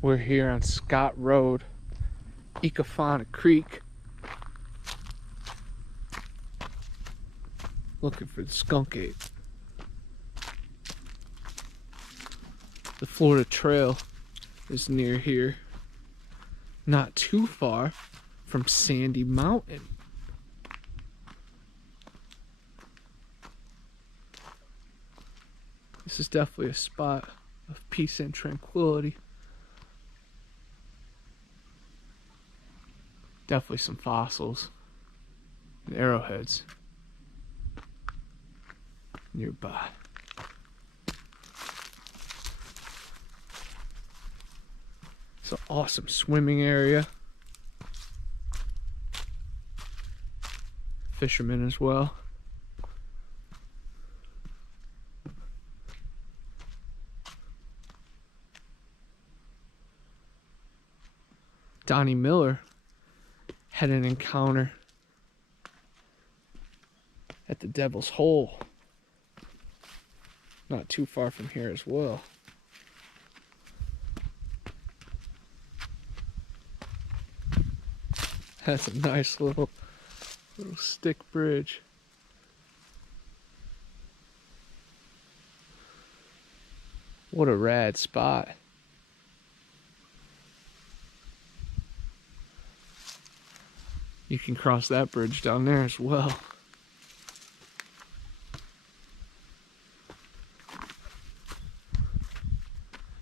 We're here on Scott Road, Ecofina Creek, looking for the skunk ape. The Florida Trail is near here, not too far from Sandy Mountain. This is definitely a spot of peace and tranquility. Definitely some fossils and arrowheads nearby. It's an awesome swimming area. Fishermen as well. Donnie Miller had an encounter at the Devil's Hole, not too far from here as well. That's a nice little stick bridge. What a rad spot. You can cross that bridge down there as well.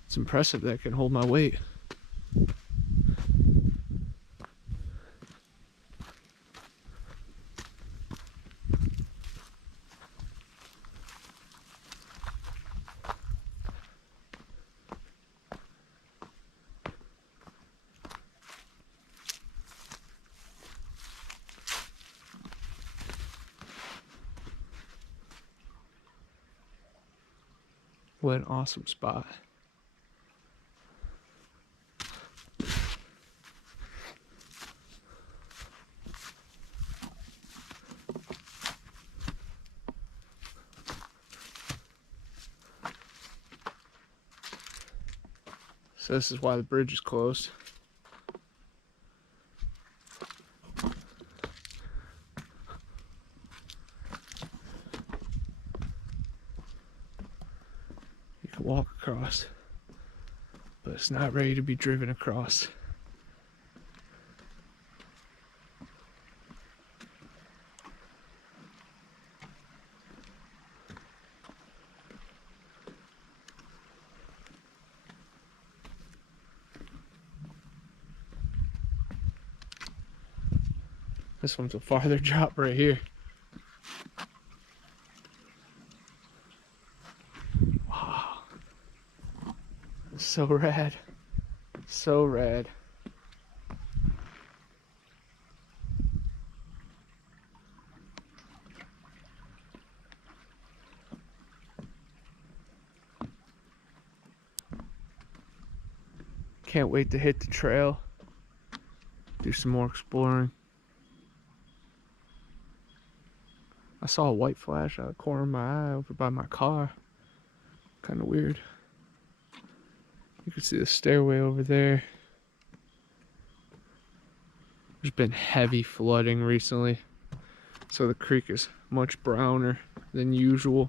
It's impressive that it can hold my weight. What an awesome spot. So this is why the bridge is closed. You can walk across, but it's not ready to be driven across. This one's a farther drop right here. Wow. So rad. So rad. Can't wait to hit the trail. Do some more exploring. I saw a white flash out of the corner of my eye over by my car. Kind of weird. You can see the stairway over there. There's been heavy flooding recently, so the creek is much browner than usual.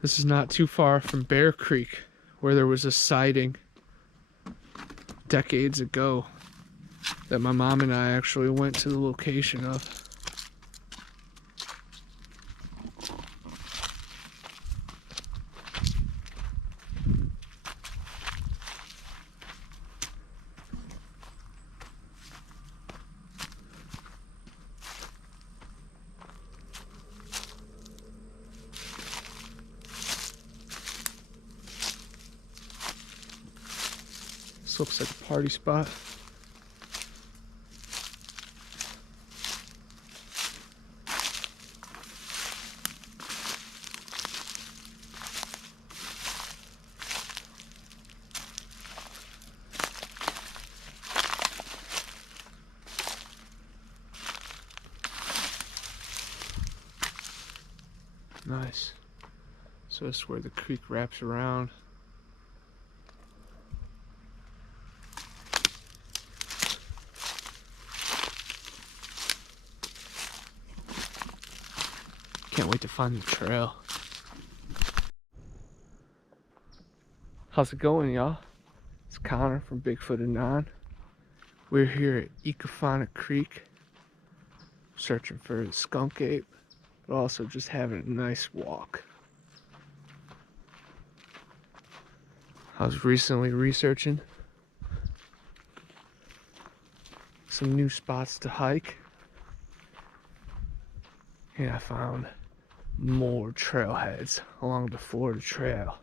This is not too far from Bear Creek, where there was a sighting decades ago that my mom and I actually went to the location of. This looks like a party spot. Nice. So that's where the creek wraps around. Can't wait to find the trail. How's it going, y'all? It's Connor from Bigfoot and Non. We're here at Ecofina Creek, searching for the skunk ape, but also just having a nice walk. I was recently researching some new spots to hike, and I found more trailheads along the Florida Trail.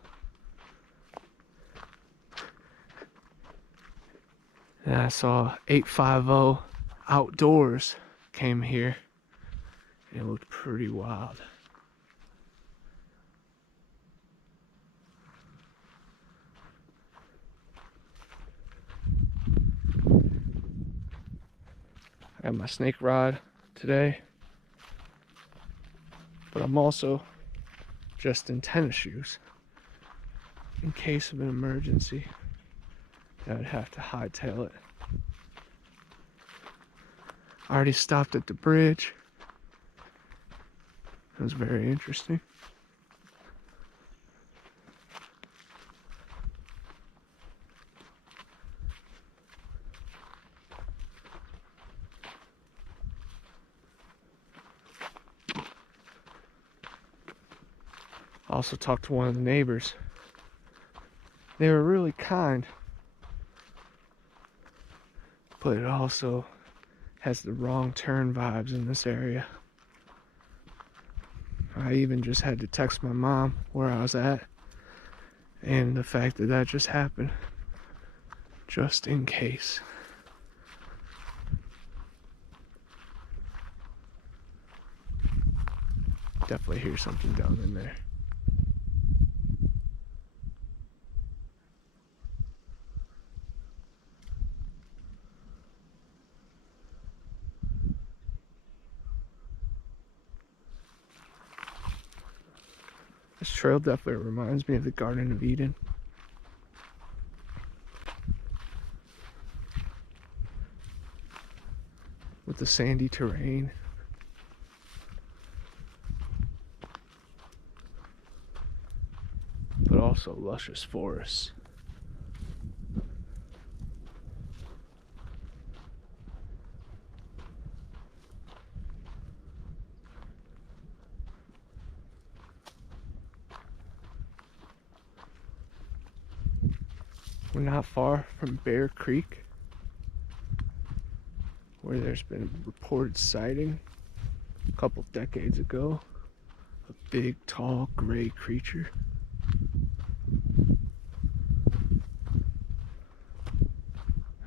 And I saw 850 Outdoors came here, and it looked pretty wild. I got my snake rod today, but I'm also just in tennis shoes in case of an emergency. I would have to hightail it. I already stopped at the bridge. It was very interesting. I also talked to one of the neighbors. They were really kind, but it also has the wrong turn vibes in this area. I even just had to text my mom where I was at, and the fact that that just happened, just in case. Definitely hear something down in there. This trail definitely reminds me of the Garden of Eden. With the sandy terrain. But also luscious forests. We're not far from Bear Creek, where there's been a reported sighting a couple decades ago. A big, tall, gray creature.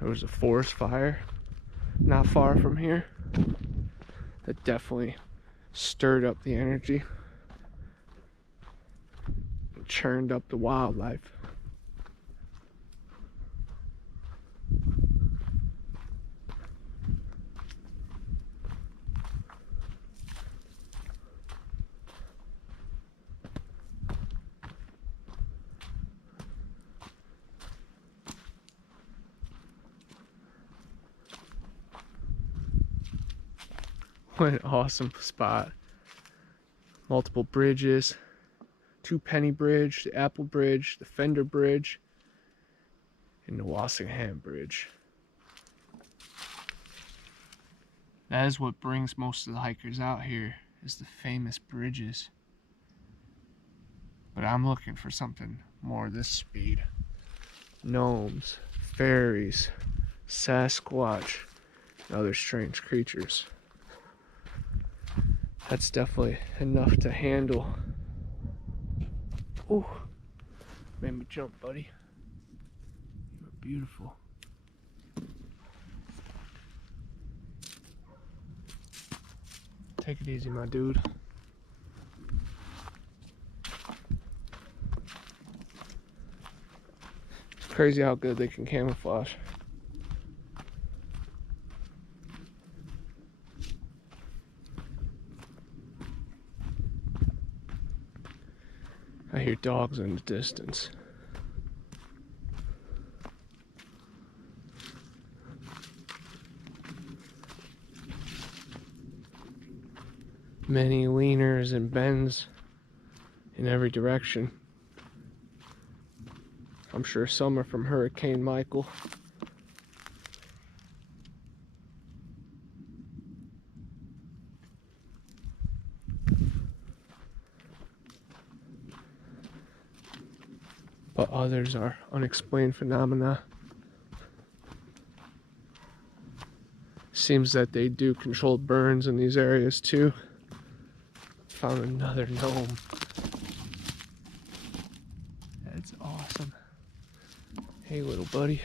There was a forest fire not far from here that definitely stirred up the energy and churned up the wildlife. What an awesome spot. Multiple bridges. 2 Penny Bridge, the Apple Bridge, the Fender Bridge, and the Wassingham Bridge. That is what brings most of the hikers out here, is the famous bridges. But I'm looking for something more this speed. Gnomes, fairies, Sasquatch, and other strange creatures. That's definitely enough to handle. Ooh, made me jump, buddy. You're beautiful. Take it easy, my dude. It's crazy how good they can camouflage. I hear dogs in the distance. Many leaners and bends in every direction. I'm sure some are from Hurricane Michael. But others are unexplained phenomena. Seems that they do controlled burns in these areas too. Found another gnome. That's awesome. Hey, little buddy.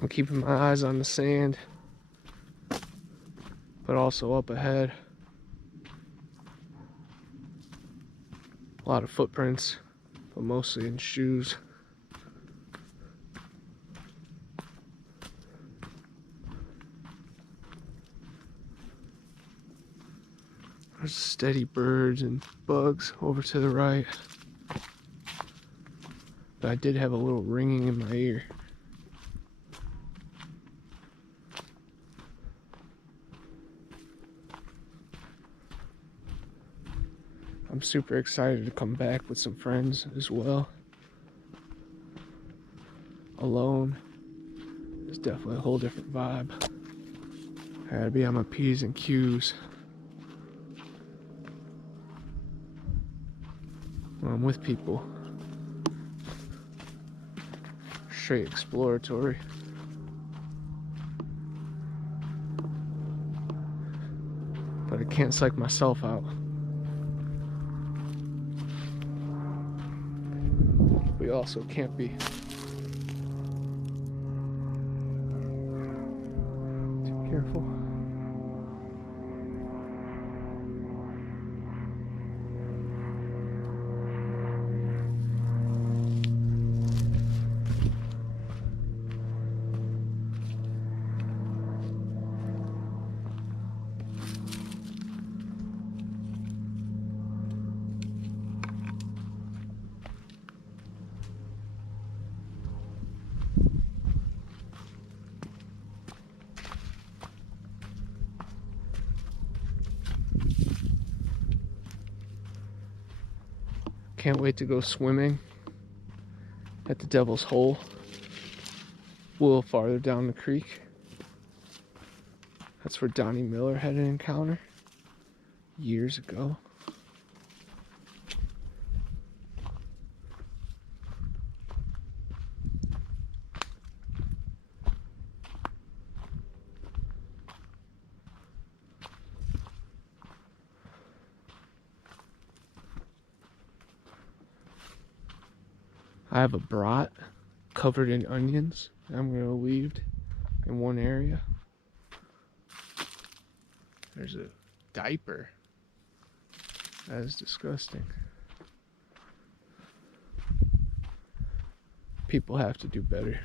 I'm keeping my eyes on the sand, but also up ahead. A lot of footprints, but mostly in shoes. There's steady birds and bugs over to the right. But I did have a little ringing in my ear. I'm super excited to come back with some friends as well. Alone is definitely a whole different vibe. I gotta be on my P's and Q's when I'm with people. Straight exploratory. But I can't psych myself out. We also can't be too careful. Can't wait to go swimming at the Devil's Hole, a little farther down the creek. That's where Donnie Miller had an encounter years ago. I have a brat covered in onions I'm going to leave in one area. There's a diaper. That is disgusting. People have to do better.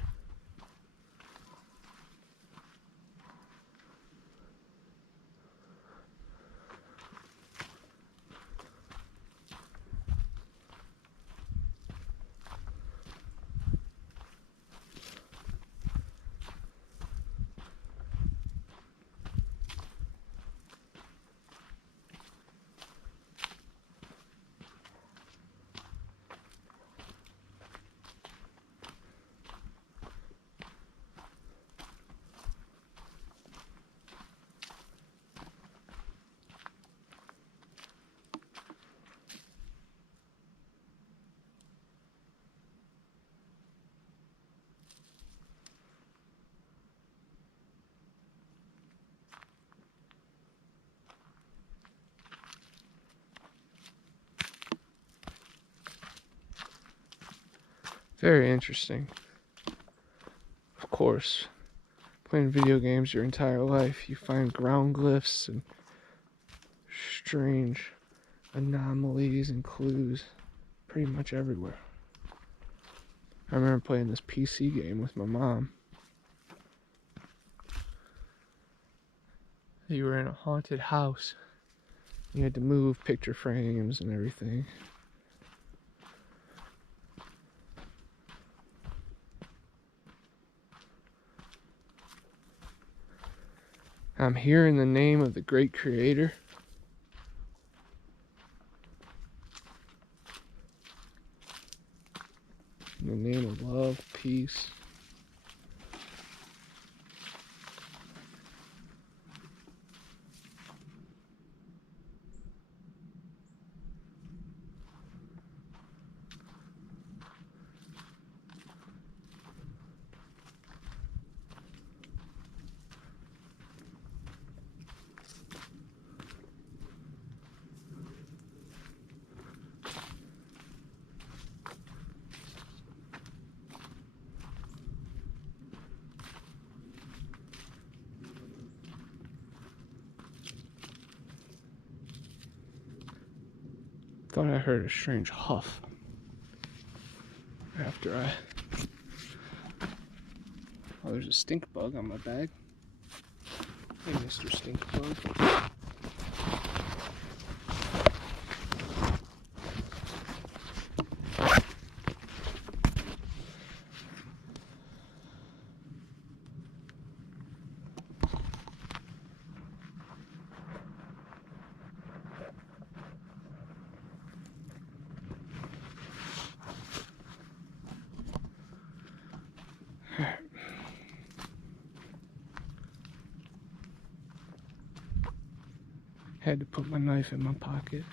Very interesting. Of course, playing video games your entire life, you find ground glyphs and strange anomalies and clues pretty much everywhere. I remember playing this PC game with my mom. You were in a haunted house. You had to move picture frames and everything. I'm here in the name of the great creator. In the name of love, peace. Thought I heard a strange huff after I... Oh, there's a stink bug on my bag. Hey, Mr. Stink Bug. Had to put my knife in my pocket.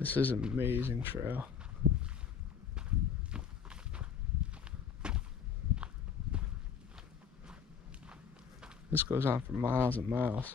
This is an amazing trail. This goes on for miles and miles.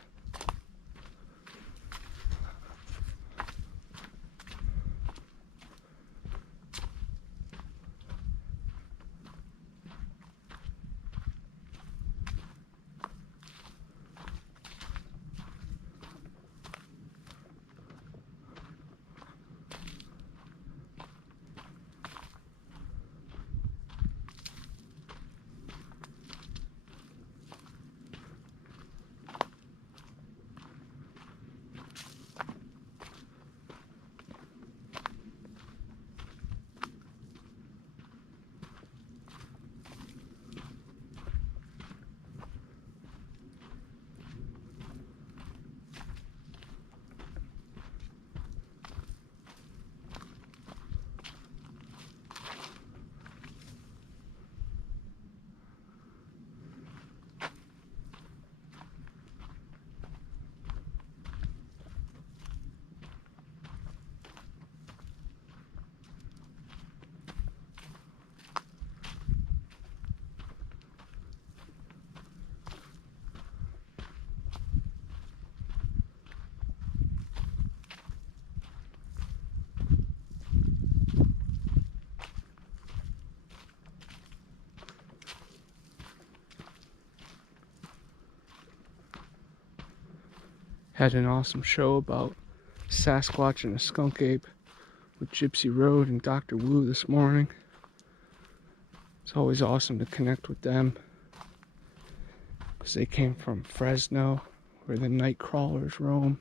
Had an awesome show about Sasquatch and a skunk ape with Gypsy Road and Dr. Wu this morning. It's always awesome to connect with them because they came from Fresno, where the night crawlers roam.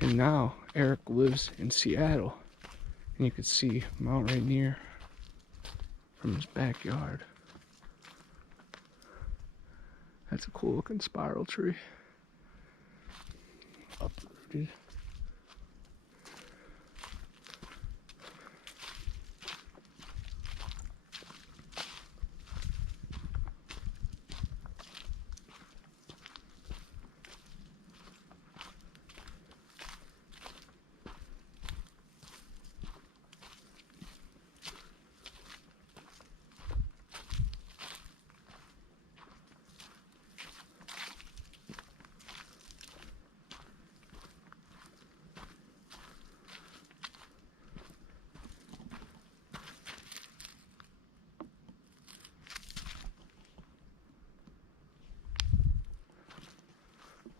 And now Eric lives in Seattle, and you can see Mount Rainier from his backyard. That's a cool looking spiral tree. Uprooted.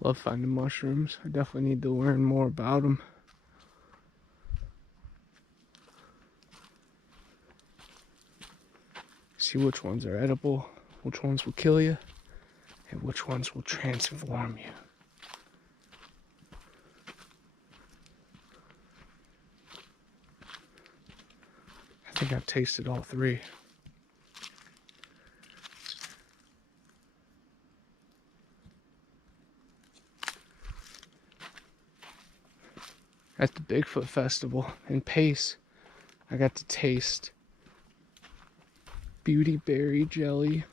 Love finding mushrooms. I definitely need to learn more about them. See which ones are edible, which ones will kill you, and which ones will transform you. I think I've tasted all three. At the Bigfoot Festival in Pace, I got to taste beauty berry jelly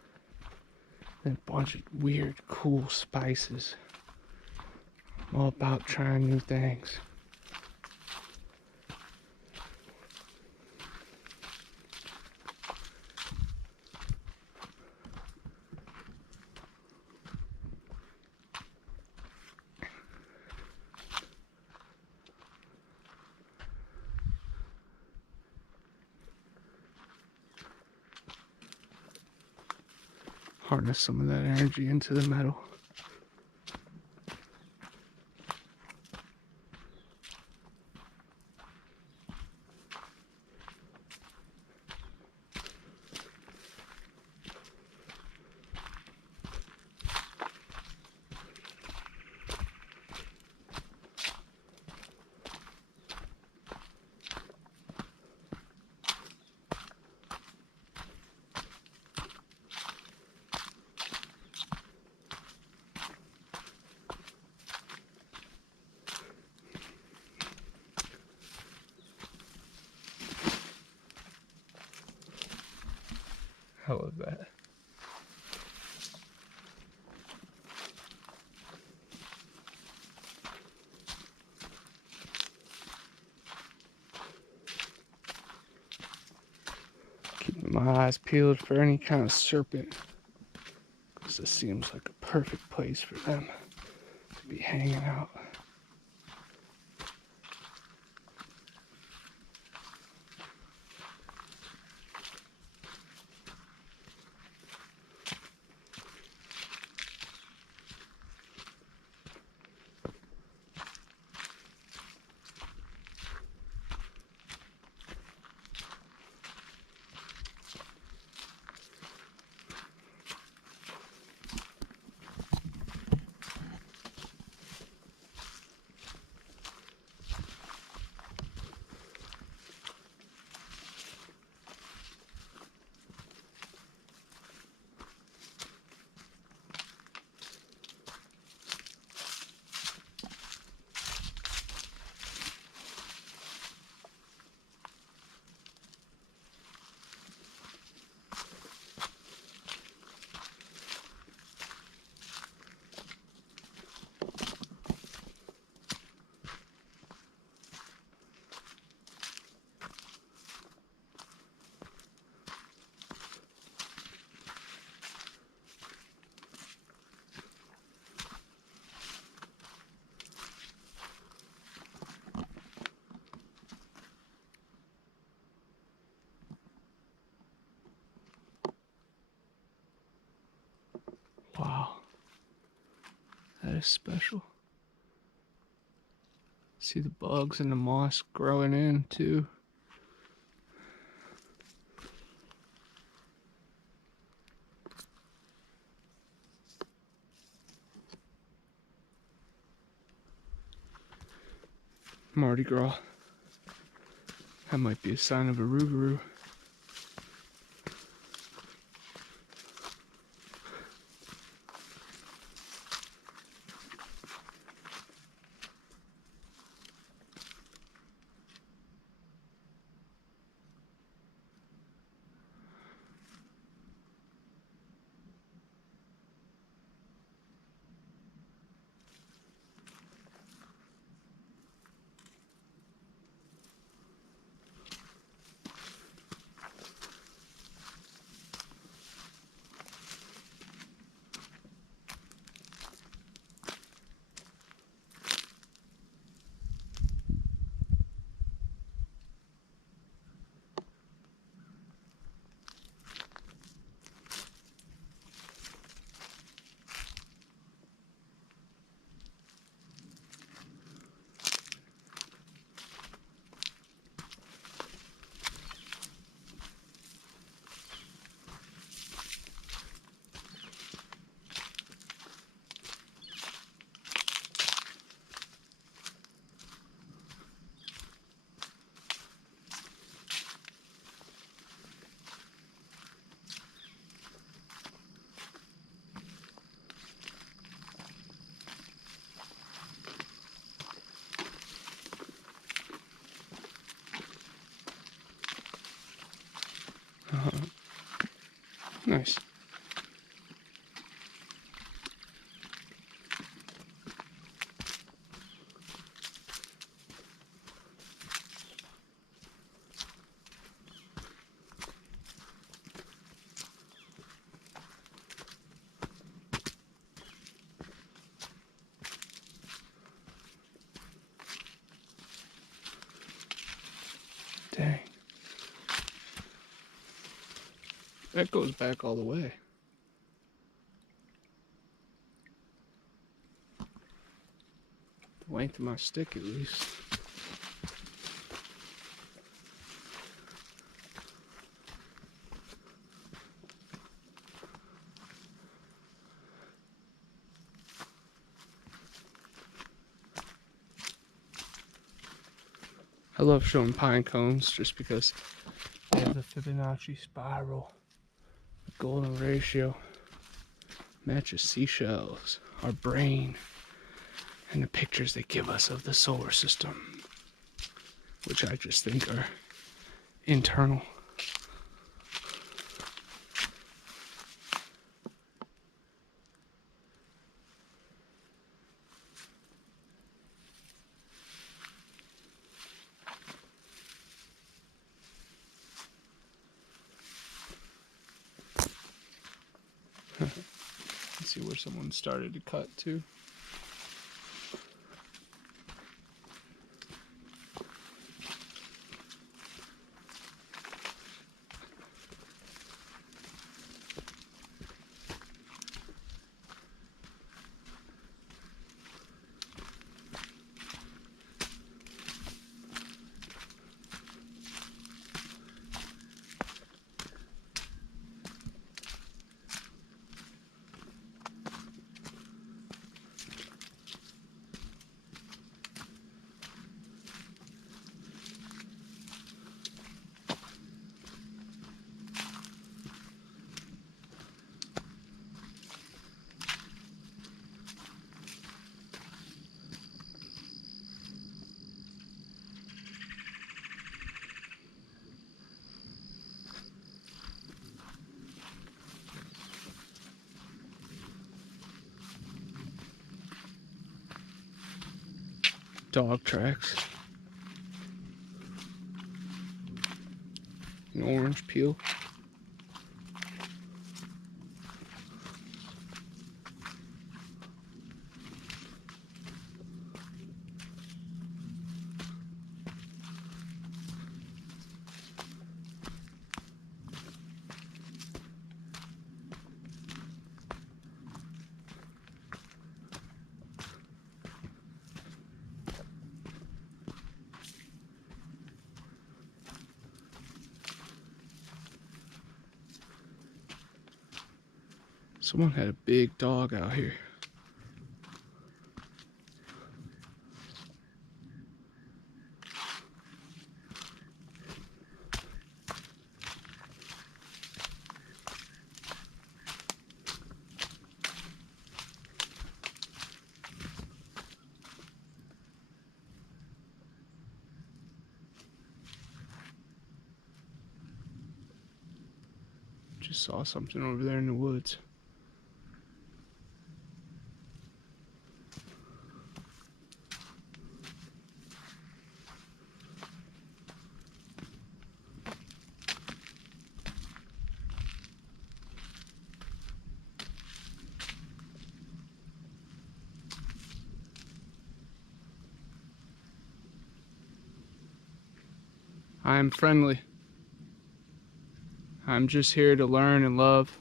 and a bunch of weird, cool spices. I'm all about trying new things. Harness some of that energy into the metal. I love that. Keeping my eyes peeled for any kind of serpent, because this seems like a perfect place for them to be hanging out. Wow, that is special. See the bugs and the moss growing in too. Mardi Gras. That might be a sign of a Rougarou. That goes back all the way. The length of my stick, at least. I love showing pine cones just because they have the Fibonacci spiral, the golden ratio, matches seashells, our brain, and the pictures they give us of the solar system, which I just think are internal. Let's see where someone started to cut to. Dog tracks. An orange peel. Someone had a big dog out here. Just saw something over there in the woods. I am friendly. I'm just here to learn and love.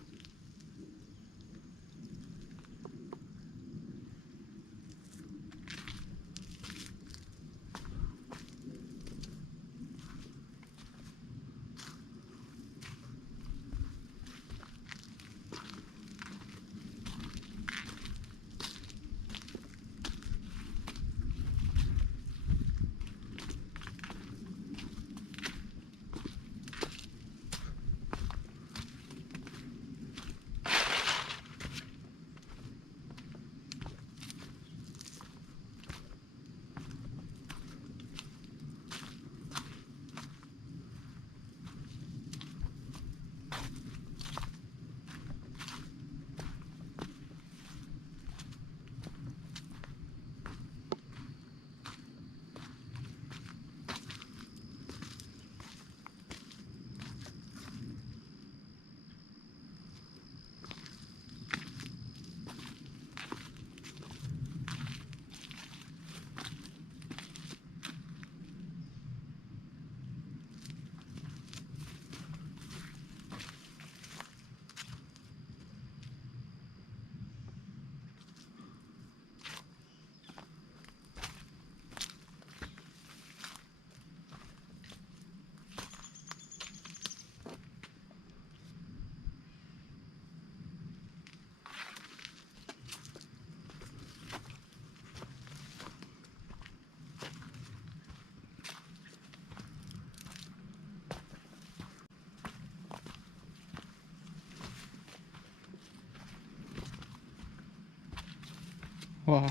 Wow.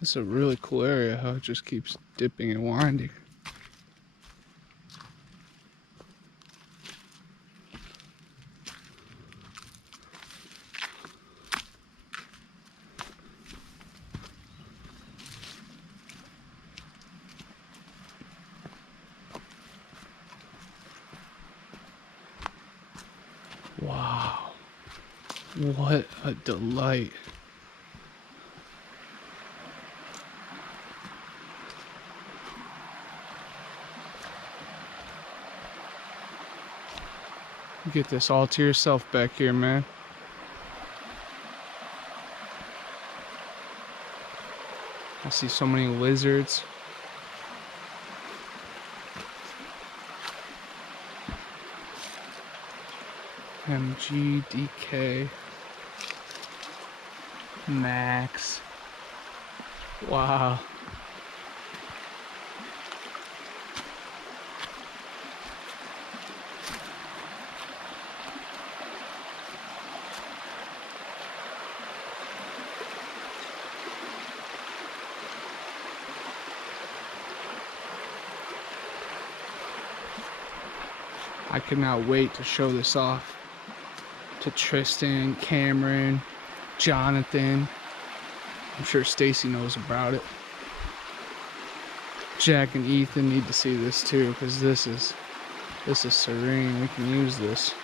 This is a really cool area, how it just keeps dipping and winding. Wow. What a delight. You get this all to yourself back here, man. I see so many lizards. MGDK Max. Wow. I cannot wait to show this off to Tristan, Cameron, Jonathan. I'm sure Stacy knows about it. Jack and Ethan need to see this too, because this is serene. We can use this.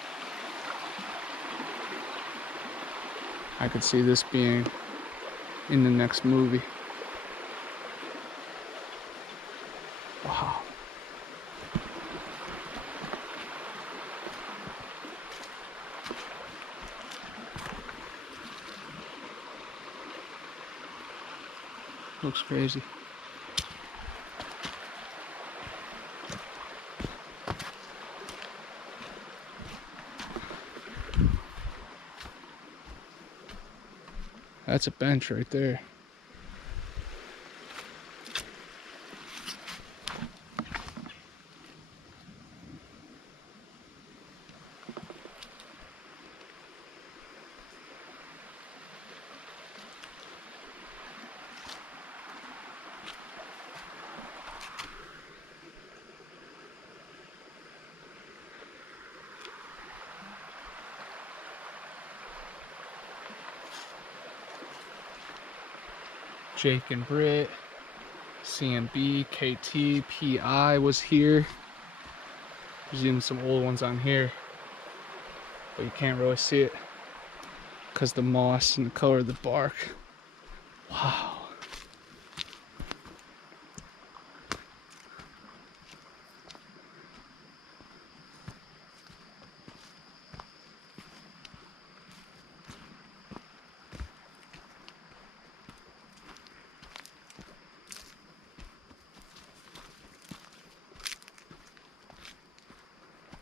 I could see this being in the next movie. Wow. Looks crazy. That's a bench right there. Jake and Britt, CMB, KT, PI was here. There's even some old ones on here, but you can't really see it because the moss and the color of the bark. Wow.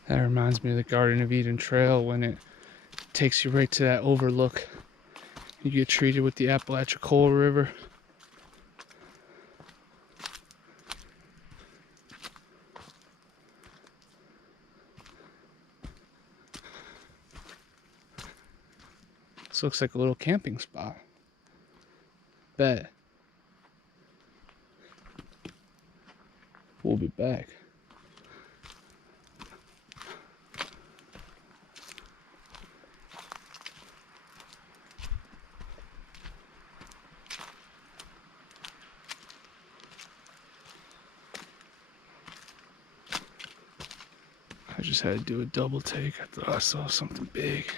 That reminds me of the Garden of Eden Trail when it takes you right to that overlook. You get treated with the Apalachicola River. This looks like a little camping spot. Bet. We'll be back. I just had to do a double take. I thought I saw something big.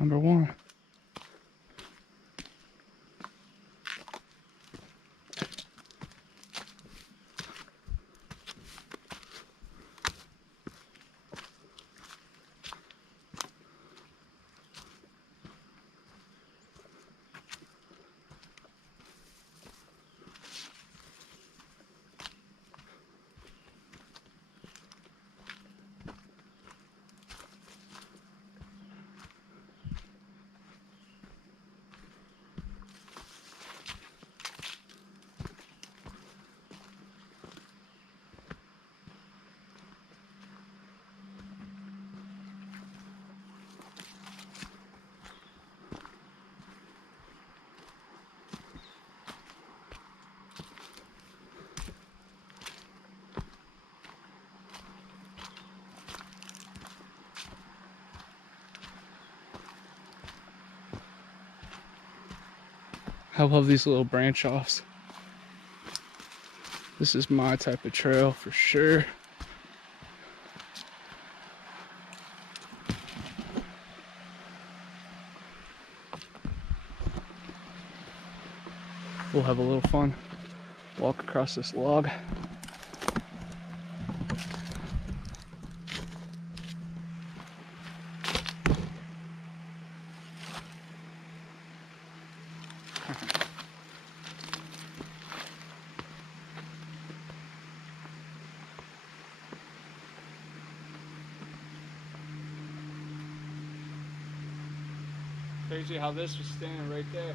Number one. I love these little branch offs. This is my type of trail for sure. We'll have a little fun. Walk across this log. Crazy how this was standing right there.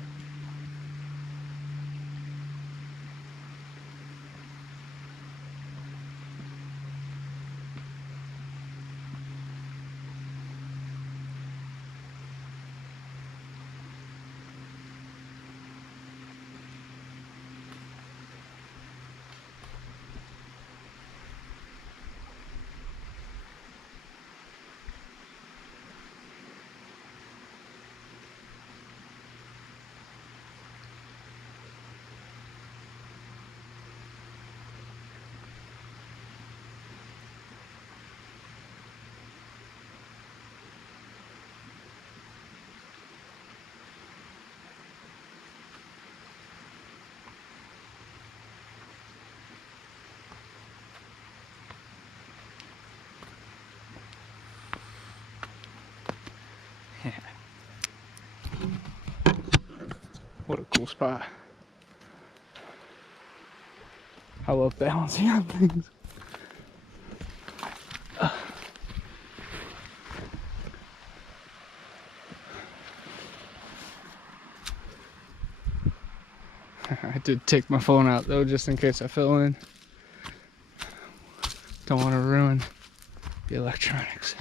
What a cool spot. I love balancing on things. I did take my phone out though, just in case I fell in. Don't want to ruin the electronics.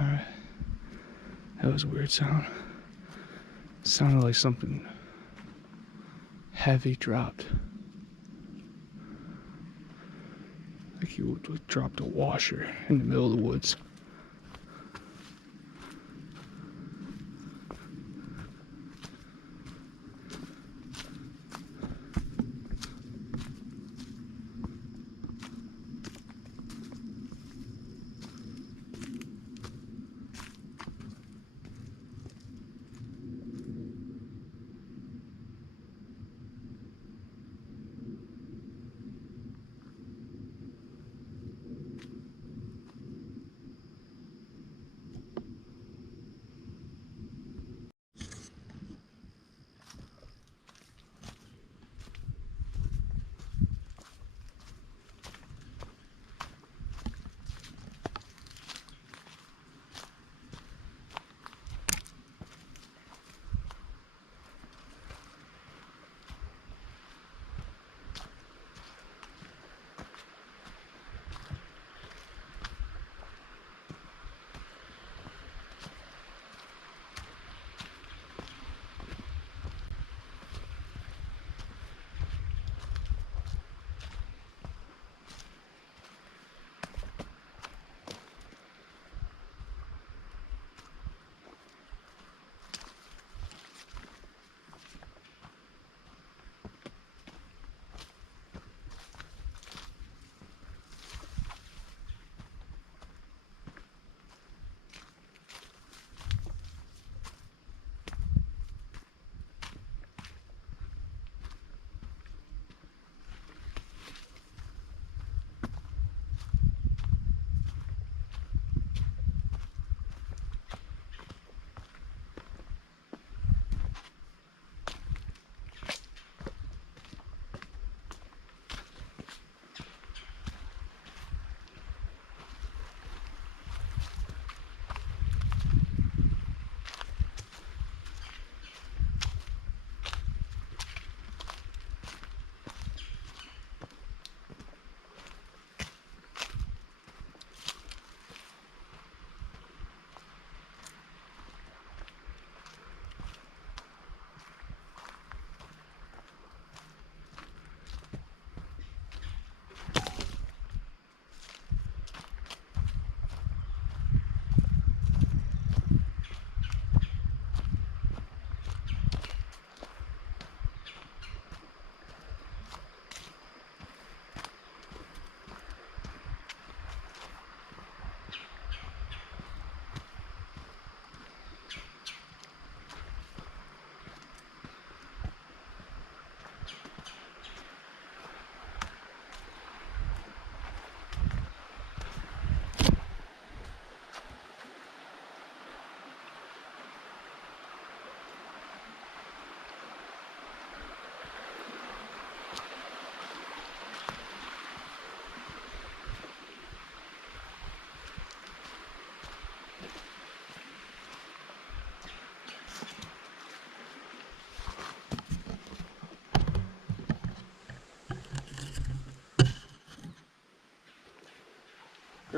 Alright. That was a weird sound. It sounded like something heavy dropped. Like you would have dropped a washer in the middle of the woods.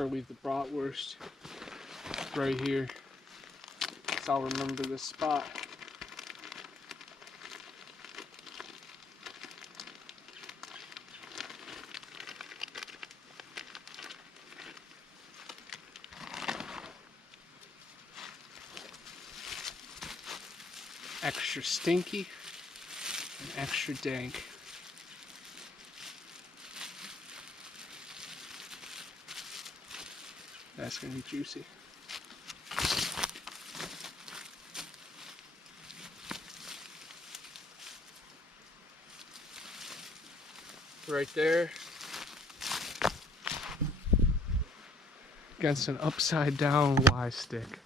sure leave the bratwurst right here, so I'll remember this spot. Extra stinky and extra dank. That's gonna be juicy. Right there, against an upside down Y stick.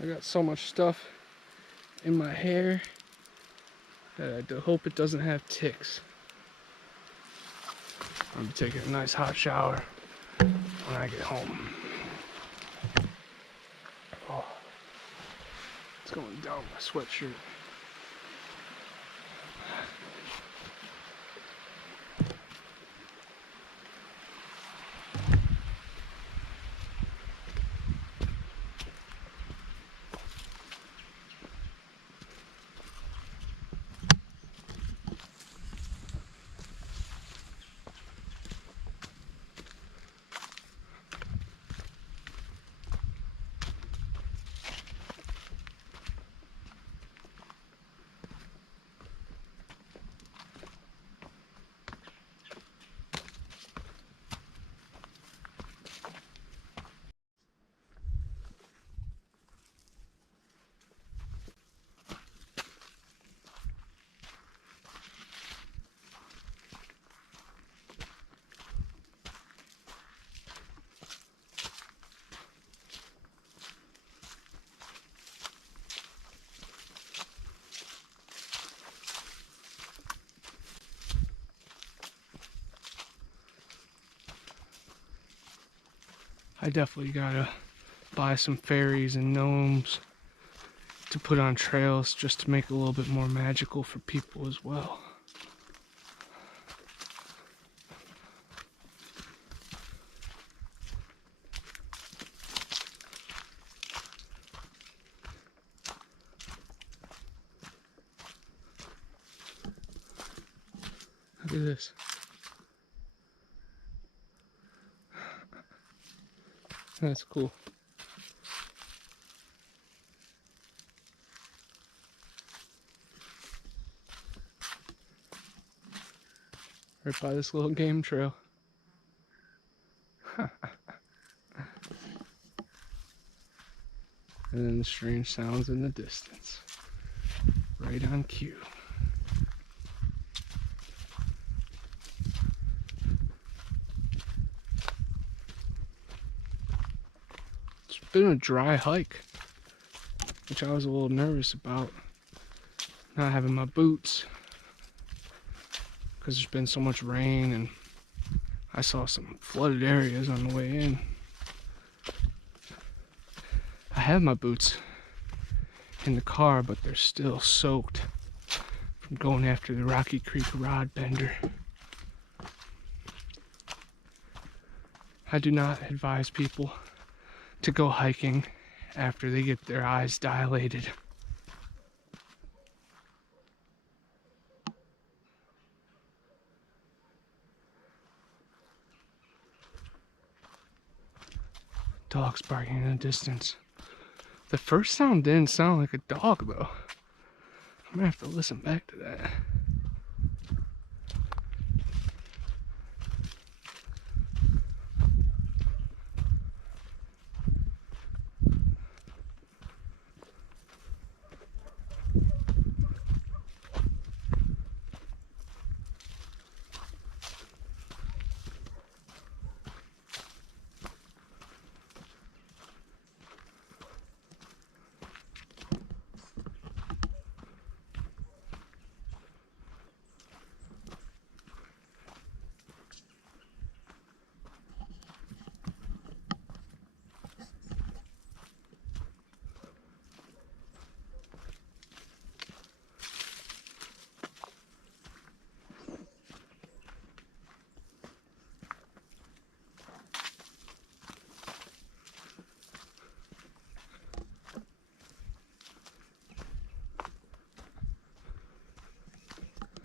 I got so much stuff in my hair that I hope it doesn't have ticks. I'm gonna be taking a nice hot shower when I get home. Oh, it's going down my sweatshirt. I definitely gotta buy some fairies and gnomes to put on trails just to make it a little bit more magical for people as well. Look at this. That's cool. Right by this little game trail. And then the strange sounds in the distance. Right on cue. It's been a dry hike, which I was a little nervous about. Not having my boots, because there's been so much rain, and I saw some flooded areas on the way in. I have my boots in the car, but they're still soaked from going after the Rocky Creek rod bender. I do not advise people to go hiking after they get their eyes dilated. Dogs barking in the distance. The first sound didn't sound like a dog though. I'm gonna have to listen back to that.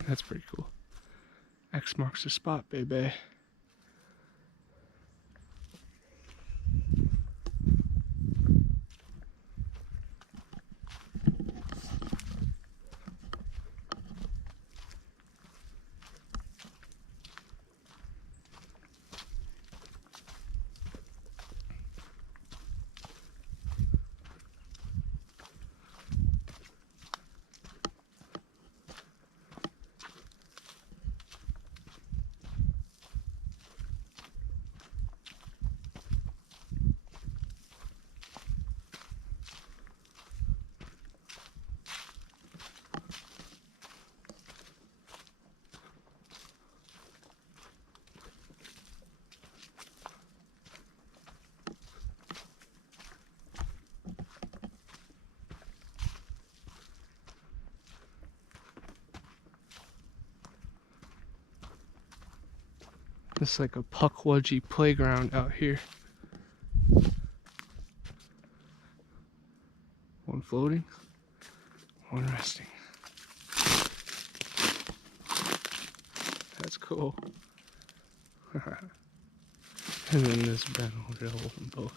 That's pretty cool. X marks the spot, baby. It's like a puckwudgie playground out here. One floating, one resting. That's cool. And then this bend will hold them both.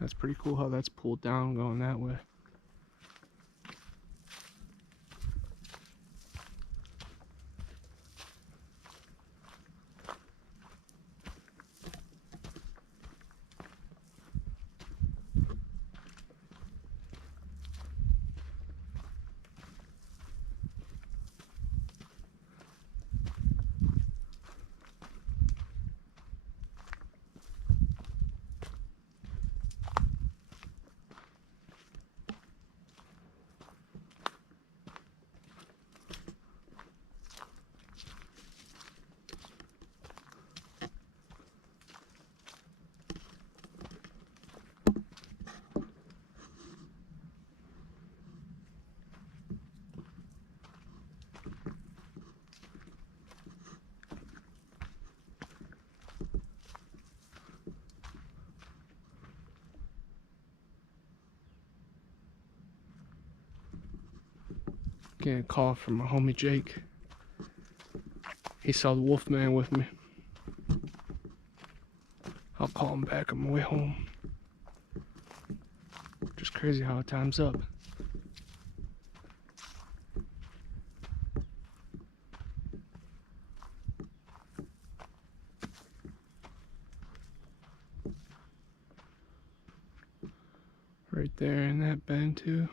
That's pretty cool how that's pulled down going that way. Getting a call from my homie Jake. He saw the Wolfman with me. I'll call him back on my way home. Just crazy how time's up. Right there in that bend too.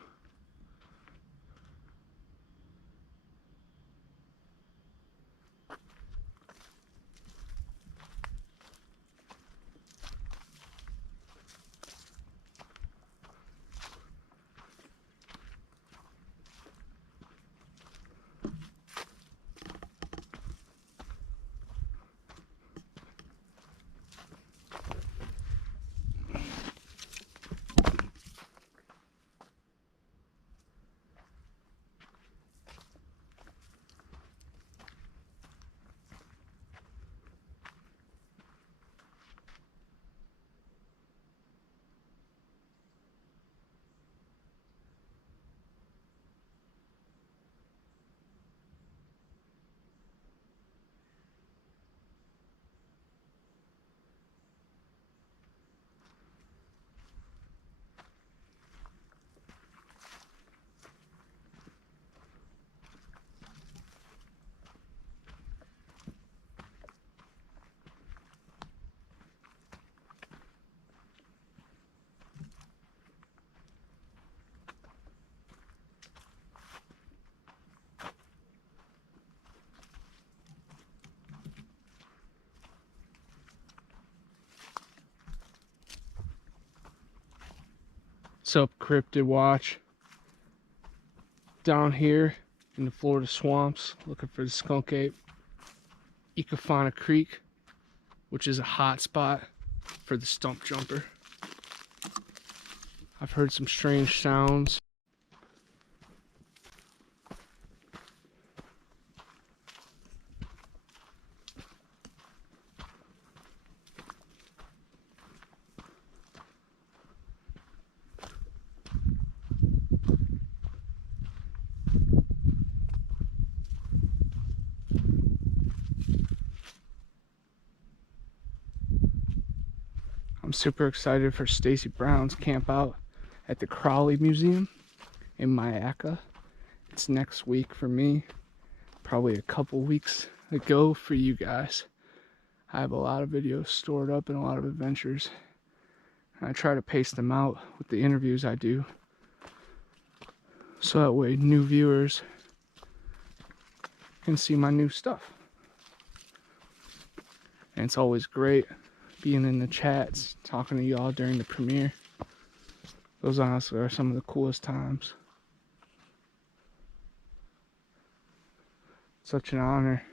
What's up, Cryptid Watch? down here in the Florida swamps looking for the skunk ape. Ecofina Creek, which is a hot spot for the stump jumper. I've heard some strange sounds. I'm super excited for Stacy Brown's camp out at the Crowley Museum in Mayaca. It's next week for me, probably a couple weeks ago for you guys. I have a lot of videos stored up and a lot of adventures. I try to pace them out with the interviews I do, so that way new viewers can see my new stuff. And it's always great being in the chats, talking to y'all during the premiere. Those honestly are some of the coolest times. Such an honor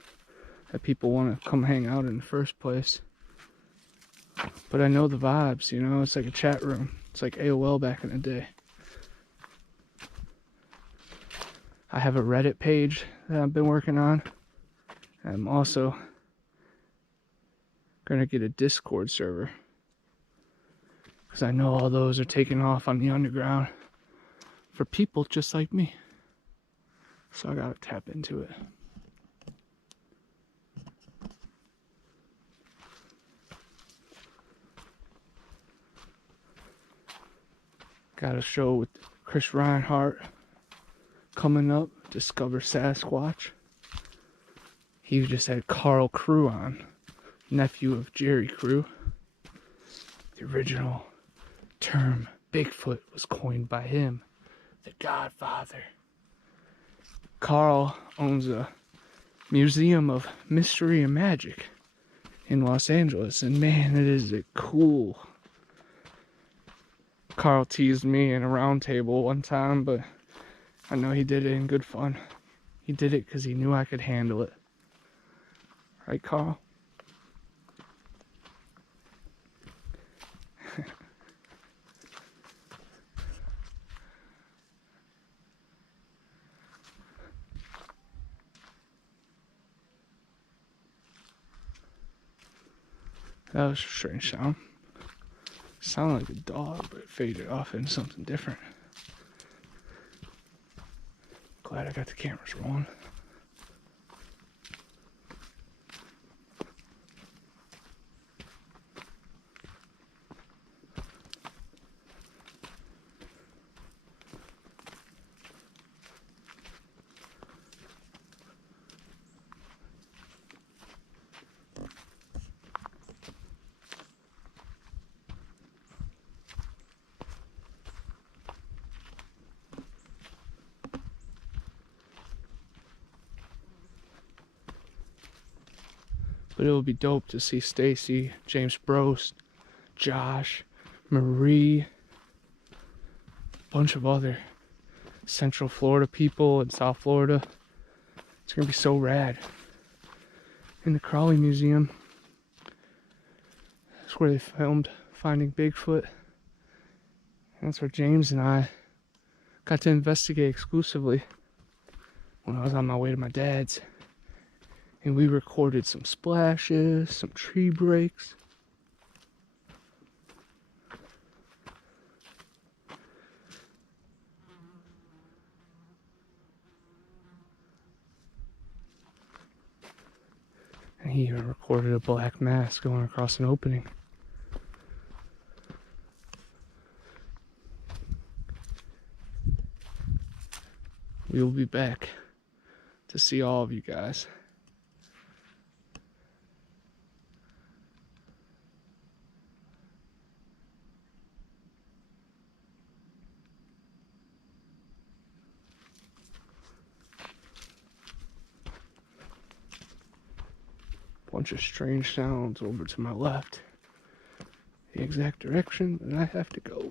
that people want to come hang out in the first place. But I know the vibes, you know, it's like a chat room. It's like AOL back in the day. I have a Reddit page that I've been working on. I'm also gonna get a Discord server, because I know all those are taking off on the underground for people just like me. So I gotta tap into it. Got a show with Chris Reinhardt coming up, Discover Sasquatch. He just had Carl Crew on, nephew of Jerry Crew. The original term Bigfoot was coined by him, the Godfather. Carl owns a museum of mystery and magic in Los Angeles, and man, it is a cool. Carl teased me in a round table one time, but I know he did it in good fun. He did it because he knew I could handle it. Right, Carl? That was a strange sound. Sounded like a dog, but it faded off into something different. Glad I got the cameras rolling. But it would be dope to see Stacy, James Brost, Josh, Marie, a bunch of other Central Florida people and South Florida. It's gonna be so rad. In the Crowley Museum, that's where they filmed Finding Bigfoot. And that's where James and I got to investigate exclusively when I was on my way to my dad's. And we recorded some splashes, some tree breaks. And he even recorded a black mass going across an opening. We will be back to see all of you guys. Bunch of strange sounds over to my left. The exact direction that I have to go.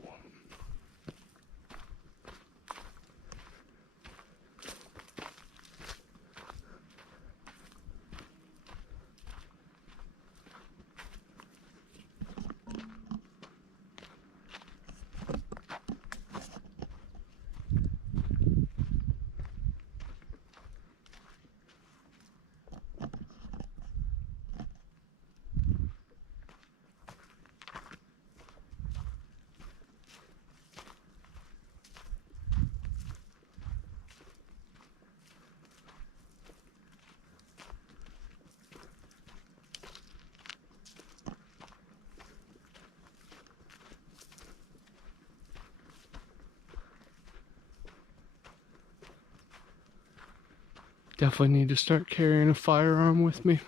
Definitely need to start carrying a firearm with me,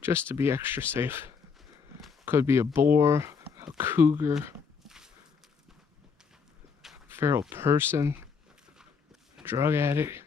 just to be extra safe. Could be a boar, a cougar, feral person, drug addict.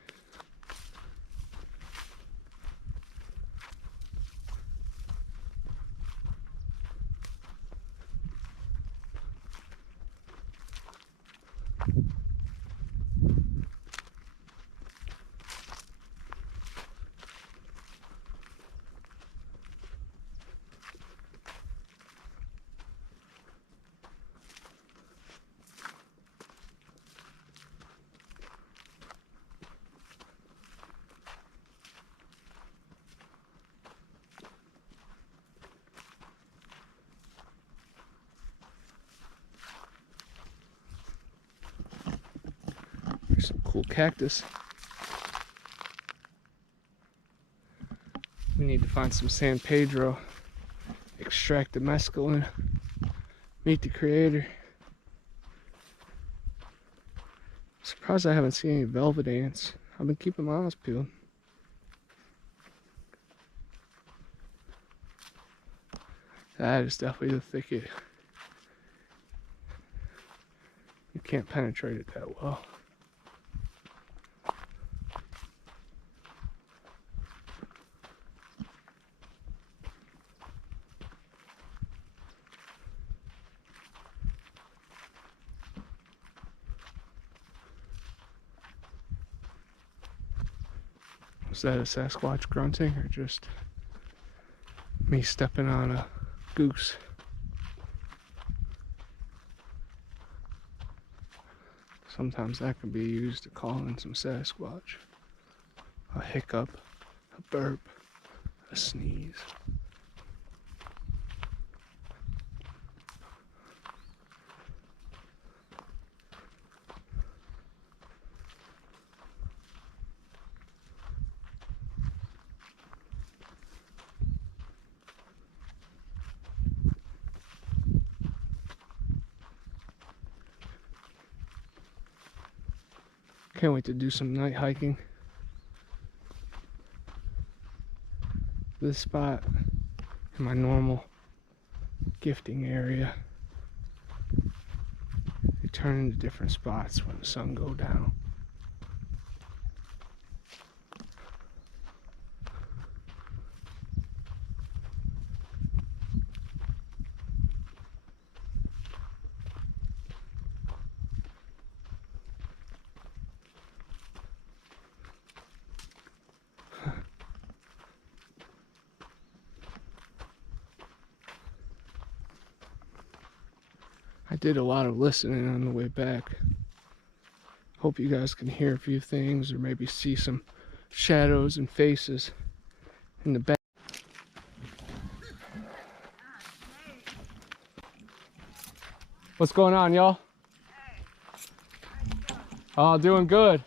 There's some cool cactus. We need to find some San Pedro, extract the mescaline, meet the creator. Surprised I haven't seen any velvet ants. I've been keeping my eyes peeled. That is definitely the thicket. You can't penetrate it that well. Was that a Sasquatch grunting or just me stepping on a goose? Sometimes that can be used to call in some Sasquatch. A hiccup, a burp, a sneeze. Can't wait to do some night hiking. This spot in my normal gifting area, they turn into different spots when the sun goes down. I did a lot of listening on the way back. Hope you guys can hear a few things or maybe see some shadows and faces in the back. What's going on, y'all? Oh, doing good.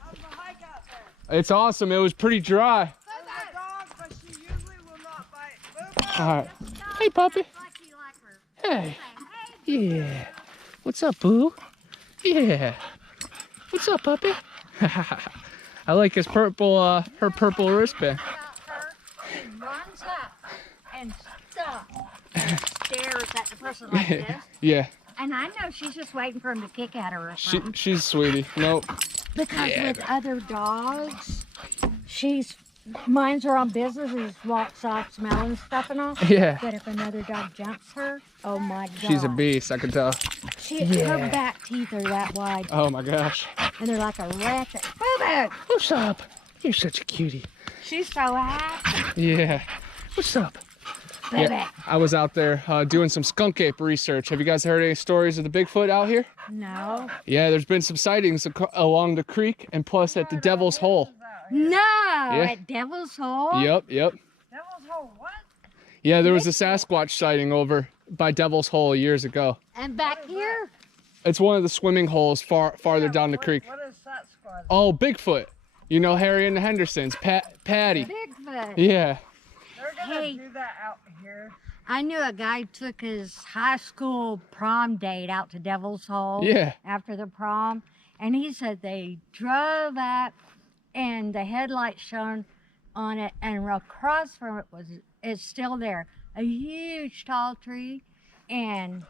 How's the hike out there? It's awesome. It was pretty dry. There's a dog, but she usually will not bite. All right. Hey, puppy. Hey. Yeah. What's up, boo? Yeah. What's up, puppy? I like his purple, her purple wristband. She runs up and stops and stares at the person like this. Yeah. And I know she's just waiting for him to kick at her or She's something. sweetie. Nope. Because Yeah. with other dogs, she's minds her own business and just walks off smelling stuff and all. Yeah. But if another dog jumps her, oh my god. She's a beast, I can tell. Her back teeth are that wide. Oh my gosh. And they're like a ratchet. Boo-boo! What's up? You're such a cutie. She's so happy. Yeah. What's up? Yeah, I was out there doing some skunk ape research. Have you guys heard any stories of the Bigfoot out here? No. Yeah, there's been some sightings along the creek and plus at the Devil's Hole. No! At Devil's Hole? Yep. Devil's Hole, what? Yeah, there was a Sasquatch sighting over by Devil's Hole years ago. And back here? It's one of the swimming holes farther down the creek. What is that squad? Oh, Bigfoot. You know Harry and the Hendersons, Patty. Bigfoot. Yeah. They're gonna Hey. do that out here. I knew a guy took his high school prom date out to Devil's Hole Yeah. after the prom, and he said they drove up and the headlights shone on it, and across from it it's still there, a huge tall tree, and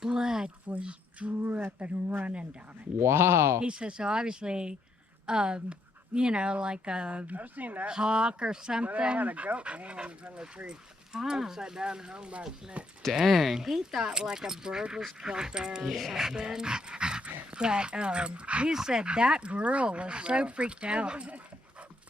blood was dripping, running down it. Wow. He says, so obviously, you know, like a I've seen that. hawk or But they had a something. goat hanging from the tree, Ah. upside down, hung by its neck. Dang. He thought like a bird was killed there or something. But he said that girl was so freaked out.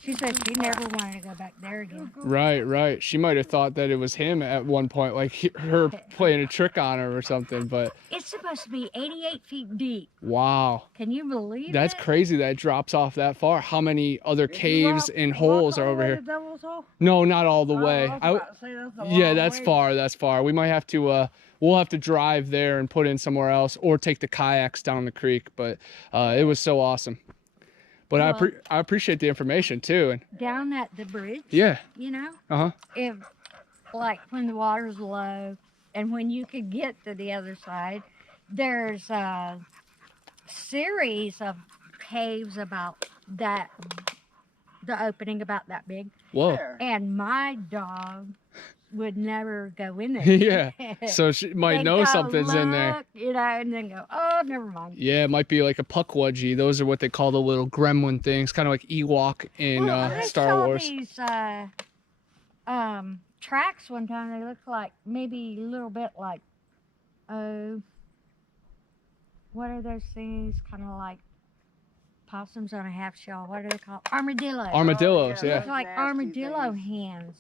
She said she never wanted to go back there again. Right. She might have thought that it was him at one point, like her playing a trick on her or something, but It's supposed to be 88 feet deep. wow. Can you believe That's it? crazy that it drops off that far. How many other caves and holes are over here? No, not all the way. Yeah, that's far. That's far. We might have to we'll have to drive there and put in somewhere else or take the kayaks down the creek, but it was so awesome. But Well, I appreciate the information too. And down at the bridge, yeah. you know, Uh-huh. if like when the water's low and when you could get to the other side, there's a series of caves about that, the opening about that big. Whoa. And my dog would never go in there. Yeah. So she might They'd know go something's in there. look, you know, and then go, oh, never mind. Yeah, it might be like a puckwudgie. Those are what they call the little gremlin things, kind of like Ewok in I Star saw Wars. these tracks one time. They looked like maybe a little bit like, what are those things? Kind of like possums on a half shell. What are they called? Armadillo. Armadillos, Oh, yeah. It's like Nasty armadillo things. hands,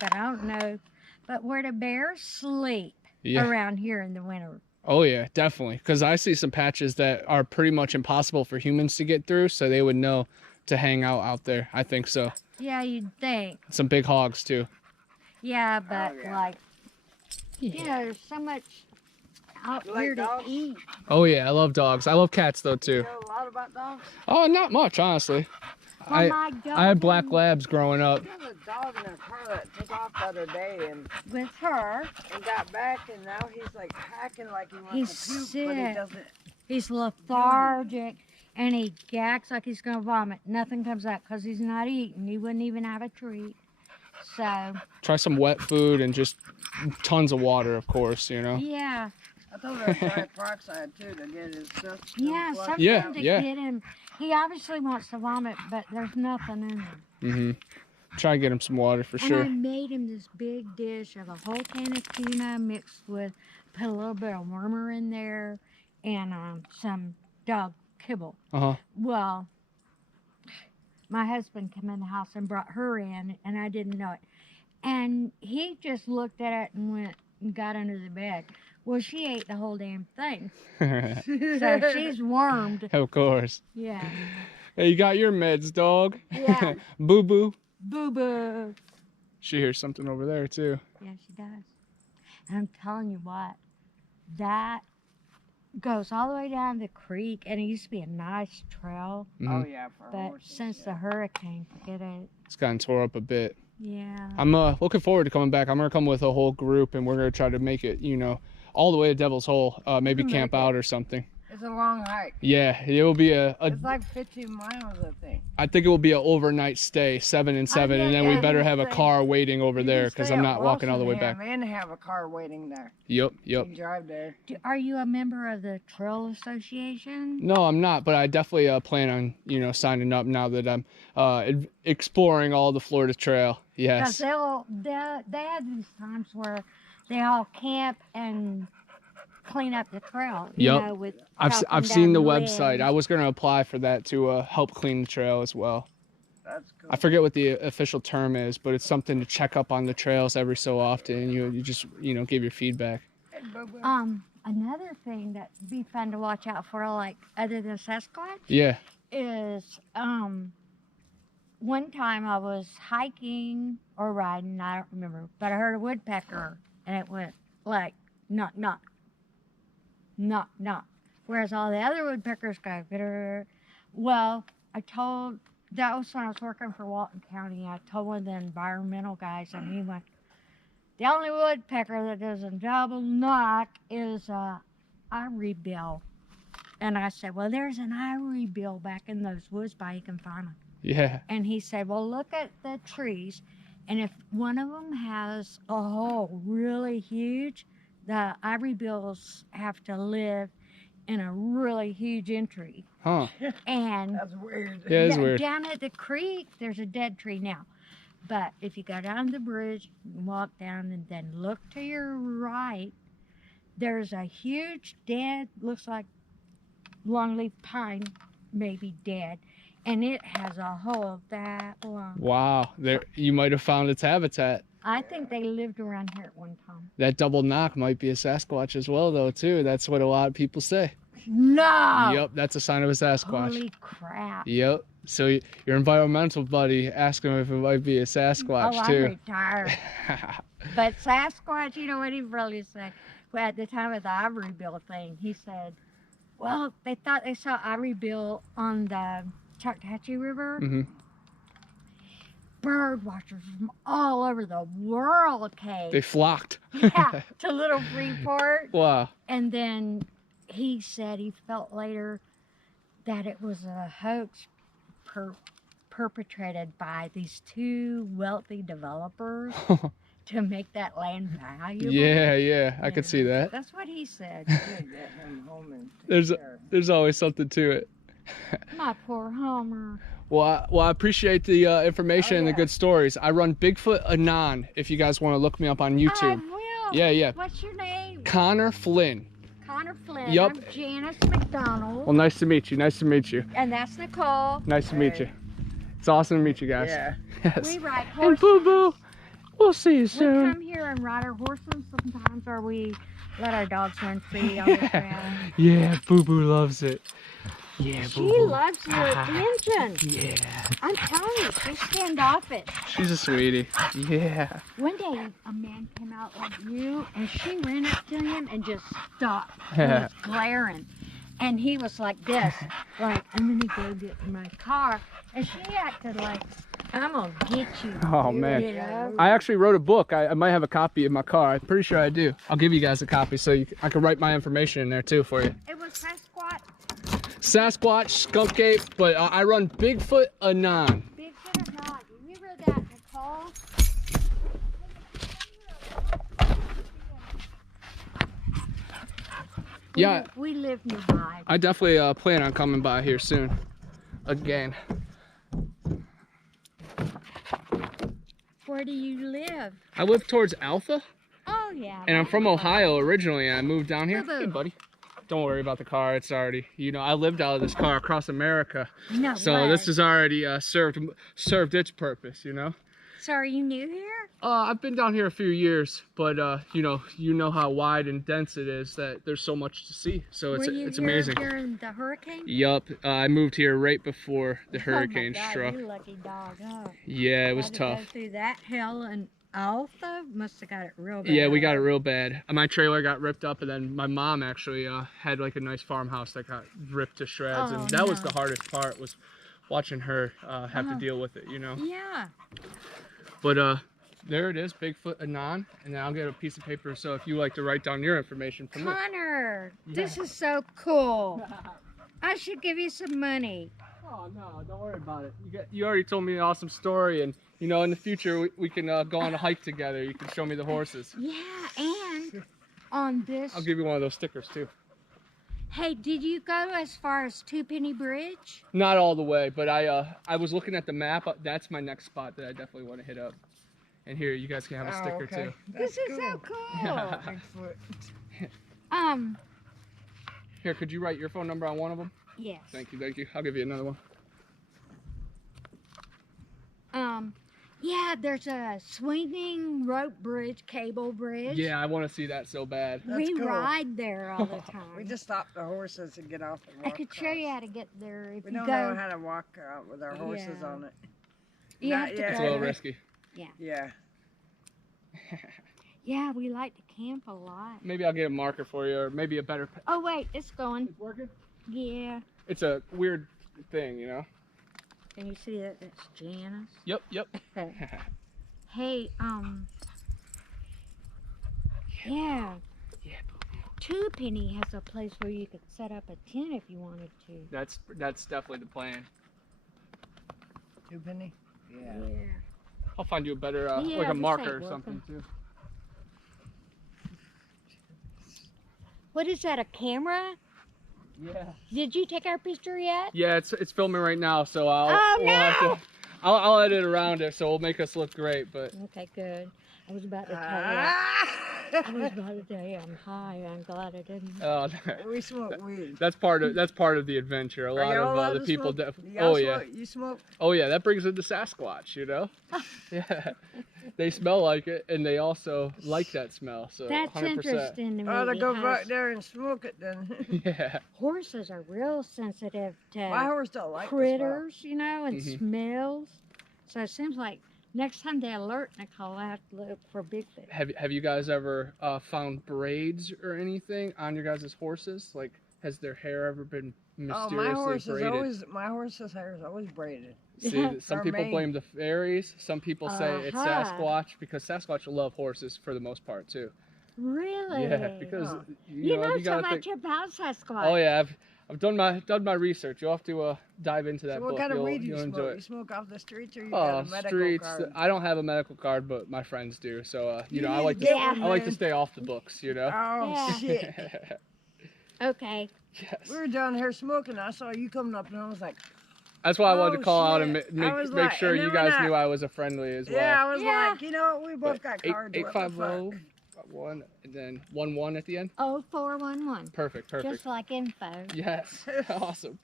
but I don't know. But where the bears sleep Yeah. around here in the winter. Oh yeah, definitely. Because I see some patches that are pretty much impossible for humans to get through, so they would know to hang out there. I think so. Yeah, you'd think. Some big hogs too. Yeah, but yeah. like, you know, there's so much out You like here to dogs? eat. Oh yeah, I love dogs. I love cats though You too. know a lot about dogs? Oh, not much, honestly. Well, my dog I had black labs growing up. There's a dog in a car that took off the other day and with her. got back, and now he's like hacking like he wants He's to puke, but sick. he doesn't. He's lethargic and he gags like he's gonna vomit. Nothing comes out because he's not eating. He wouldn't even have a treat. So Try some wet food and just tons of water, of course, you know. yeah, I told her to try peroxide too to get his stuff. yeah, flushed something Yeah, out. to yeah. get him. He obviously wants to vomit, but there's nothing in there. Try and get him some water for And I sure. made him this big dish of a whole can of tuna mixed with, put a little bit of wormer in there and some dog kibble. Uh-huh. Well, my husband came in the house and brought her in, and I didn't know it. And he just looked at it and went and got under the bed. Well, she ate the whole damn thing. So she's wormed. Of course. Yeah. Hey, you got your meds, dog. Yeah. Boo boo. Boo boo. She hears something over there too. Yeah, she does. And I'm telling you what, that goes all the way down the creek, and it used to be a nice trail, Oh yeah, for but horses, since the hurricane, forget it. It's gotten tore up a bit. Yeah. I'm looking forward to coming back. I'm gonna come with a whole group, and we're gonna try to make it, you know, all the way to Devil's Hole. Maybe camp out or something. It's a long hike. Yeah, it will be It's like 15 miles, I think. I think it will be an overnight stay, 7 and 7, and then we yeah, better you have a stay- car waiting over You there can because stay I'm at not walking all the way back. Walsingham and have a car waiting there. Yep. You can drive there. Are you a member of the Trail Association? No, I'm not, but I definitely plan on, you know, signing up now that I'm exploring all the Florida Trail. Because Yes. they have these times where they all camp and clean up the trail. You Yep. know, with I've chopping seen the down website. limbs. I was going to apply for that to help clean the trail as well. That's cool. I forget what the official term is, but it's something to check up on the trails every so often. You just, you know, give your feedback. Another thing that'd be fun to watch out for, like other than Sasquatch, Yeah. is one time I was hiking or riding, I don't remember, but I heard a woodpecker and it went like knock knock knock knock, whereas all the other woodpeckers go "Grrr." Well, that was when I was working for Walton County. I told one of the environmental guys, and he went, the only woodpecker that doesn't double knock is ivory bill. And I said, well, there's an ivory bill back in those woods by Ecofina. Yeah. And he said, well, look at the trees. And if one of them has a hole really huge, the ivory bills have to live in a really huge entry. Huh. And That's weird. Yeah, it's weird. down at the creek, there's a dead tree now. But if you go down the bridge, walk down, and then look to your right, there's a huge dead, looks like longleaf pine, maybe dead. And it has a hole that long. Wow. There, you might have found its habitat. I think they lived around here at one time. That double knock might be a Sasquatch as well, though, too. That's what a lot of people say. No! Yep, that's a sign of a Sasquatch. Holy crap. Yep. So your environmental buddy asked him if it might be a Sasquatch, I'm too. retired. But Sasquatch, you know what he really said? Well, at the time of the ivory bill thing, he said, well, they thought they saw ivory bill on the Choctawhatchee River. Hmm. Bird watchers from all over the world came. They flocked. Yeah, to Little Freeport. Wow. And then he said he felt later that it was a hoax perpetrated by these two wealthy developers to make that land valuable. Yeah, I could see that. That's what he said. Get him home and take care. There's always something to it. My poor Homer. Well, I appreciate the information and the yeah. good stories. I run Bigfoot Anon if you guys want to look me up on I YouTube. will. Yeah. What's your name? Connor Flynn. Connor Flynn. Yup. I'm Janice McDonald. Well, nice to meet you. Nice to meet you. And that's Nicole. Nice to meet you. It's awesome to meet you guys. Yeah. Yes. We ride And horses. Boo Boo, we'll see you We soon. come here and ride our horses sometimes, or we let our dogs run free on the trail. Yeah, Boo Boo loves it. Yeah, She Boo Boo. loves your attention. Yeah. I'm telling you, she's standoffish. She's a sweetie. Yeah. One day, a man came out like you, and she ran up to him and just stopped. He Yeah. was glaring. And he was like this, like, I'm gonna go get in my car. And she acted like, I'm gonna get you. Oh, man. You know? I actually wrote a book. I might have a copy in my car. I'm pretty sure I do. I'll give you guys a copy so I can write my information in there too for you. It was Sasquatch, Sasquatch, skunk ape, but I run Bigfoot Anon. Bigfoot or not. You remember that, Nicole? Yeah. We live nearby. I definitely plan on coming by here soon. Again. Where do you live? I live towards Alpha, Oh, yeah. and I'm from Ohio originally, and I moved down here. Boo-boo. Hey, buddy. Don't worry about the car. It's already, I lived out of this car across America. No So way. this has already served its purpose, So are you new here? I've been down here a few years, but you know how wide and dense it is that there's so much to see. So Were you it's here amazing. during the hurricane? Yup, I moved here right before the Oh hurricane my God, struck. you lucky dog, huh? Yeah, it was Had to tough. Go through that hell, and Alpha must have got it real bad. Yeah, we got it real bad. My trailer got ripped up, and then my mom actually had like a nice farmhouse that got ripped to shreds, Oh, and that was no. the hardest part, was watching her have to Oh. deal with it, Yeah. But there it is, Bigfoot Anon, and then I'll get a piece of paper so if you like to write down your information from me. Connor, this is so cool. I should give you some money. Oh no, don't worry about it. You already told me an awesome story, and in the future we can go on a hike together. You can show me the horses. Yeah, and on this. I'll give you one of those stickers too. Hey, did you go as far as Two Penny Bridge? Not all the way, but I was looking at the map. That's my next spot that I definitely want to hit up. And here, you guys can have a sticker okay. too. This is so cool. Bigfoot. Here, could you write your phone number on one of them? Yes. Thank you. I'll give you another one. Yeah, there's a swinging rope bridge, cable bridge. Yeah, I want to see that so bad. That's We cool. ride there all the time. We just stop the horses and get off and walk I could show you across. how to get there if We you don't go. know how to walk out with our horses Yeah. on it. You Not have to yet. It's a go little there. risky. Yeah. Yeah, we like to camp a lot. Maybe I'll get a marker for you, or maybe a better. Oh wait, it's going. It's working. Yeah. It's a weird thing, And you see that? That's Janice. Yep. Hey, yeah. Yeah. Two Penny has a place where you could set up a tent if you wanted to. That's definitely the plan. 2 penny? Yeah. I'll find you a better, Yeah, like a this marker ain't or something too. What is that, a camera? Yeah. Did you take our picture yet? Yeah, it's filming right now, so Oh, we'll have no! to, I'll edit around it, so it'll make us look great. But Okay, good. I was about to tell you. I was about to tell you I'm high. I'm glad I didn't. We smoke weed. that's part of the adventure. A Are lot y'all of allowed the to people. smoke? You Oh guys yeah. smoke? You smoke? Oh yeah. That brings in the Sasquatch. You know. Yeah. They smell like it, and they also like that smell. So That's 100%. interesting to me. Oh, to go because back there and smoke it then. Yeah. horses are real sensitive My to horse don't like critters, you know, and Mhm. smells. So it seems like next time they alert Nicole, I have to look for Bigfoot. Have you guys ever found braids or anything on your guys' horses? Like, has their hair ever been the smell. Oh, mysteriously braided? my horse's hair is always braided. See, some Or people mane. blame the fairies. Some people say it's Uh-huh. Sasquatch because Sasquatch love horses for the most part too. Really? Yeah, because Huh. you know you so gotta much think. about Sasquatch. Oh yeah, I've done my research. You'll have to dive into that So what book. kind of You'll weed do you enjoy smoke? it. You smoke off the streets or you Oh, got a medical streets. card? I don't have a medical card, but my friends do. So you know, I need like to to get one, I like to man. stay off the books. You know. Oh Yeah. shit. Okay. Yes. We were down here smoking. I saw you coming up and I was like, That's why I wanted to Oh, call out and shit. make I was make like- sure and you then guys when I- knew I was a friendly as well. yeah, I was Yeah. like, you know what? We both got cards. What the fuck? 850 1 and then 11 at the end. 0411. Perfect. Just like info. Yes. Awesome.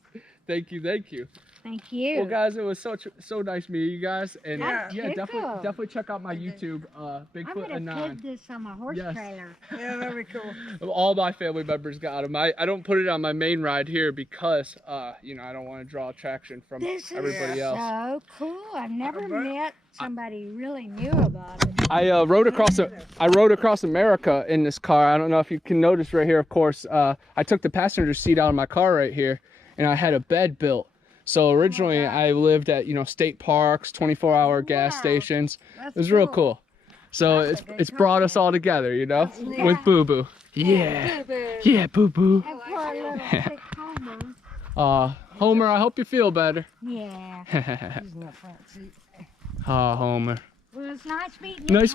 Thank you. Thank you. Thank you. Well, guys, it was so nice meeting you guys, and Yeah. That's cool. definitely check out my Okay. YouTube, I'm Bigfoot gonna Anon. put this on my horse Yes. trailer. Yeah, that'd be cool. All my family members got them. I don't put it on my main ride here because you know, I don't want to draw attraction from This is everybody else. so cool. I've never but- met somebody who really knew about it. I rode across America in this car. I don't know if you can notice right here. Of course, I took the passenger seat out of my car right here, and I had a bed built. So originally, I lived at state parks, 24-hour gas Wow. stations. That's It was real cool. So That's it's brought us all together, you know, with Boo Boo. Yeah, yeah, Boo Boo. And poor little sick Homer. Homer, I hope you feel better. Yeah. He's in the front seat. Homer. Well, it's nice meeting you. Nice.